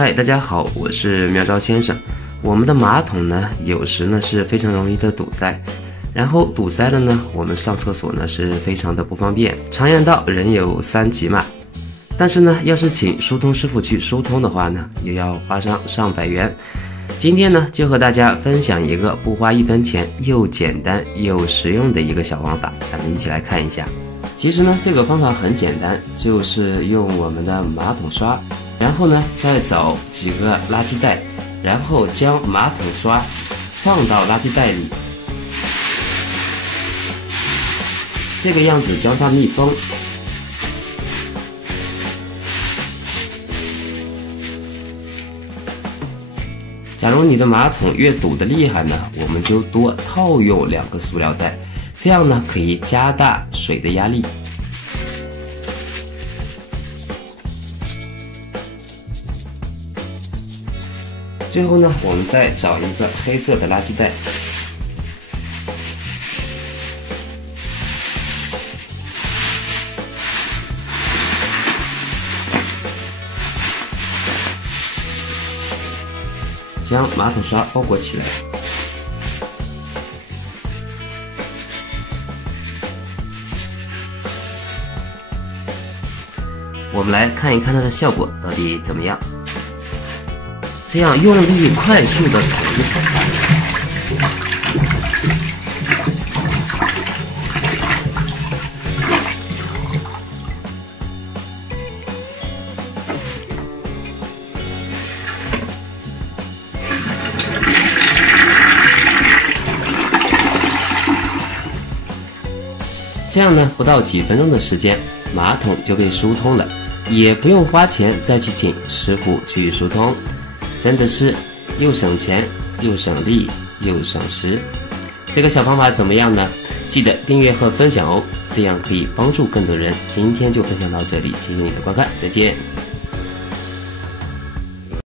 嗨，大家好，我是妙招先生。我们的马桶呢，有时呢是非常容易的堵塞，然后堵塞了呢，我们上厕所呢是非常的不方便。常言道，人有三急嘛，但是呢，要是请疏通师傅去疏通的话呢，又要花上百元。今天呢，就和大家分享一个不花1分钱又简单又实用的一个小方法，咱们一起来看一下。其实呢，这个方法很简单，就是用我们的马桶刷，然后呢，再找几个垃圾袋，然后将马桶刷放到垃圾袋里，这个样子将它密封。假如你的马桶越堵得厉害呢，我们就多套用2个塑料袋，这样呢可以加大水的压力。最后呢，我们再找一个黑色的垃圾袋，将马桶刷包裹起来。我们来看一看它的效果到底怎么样。这样用力快速的捅一捅，这样呢，不到几分钟的时间，马桶就被疏通了，也不用花钱再去请师傅去疏通。真的是又省钱又省力又省时。这个小方法怎么样呢？记得订阅和分享哦，这样可以帮助更多人。今天就分享到这里，谢谢你的观看，再见。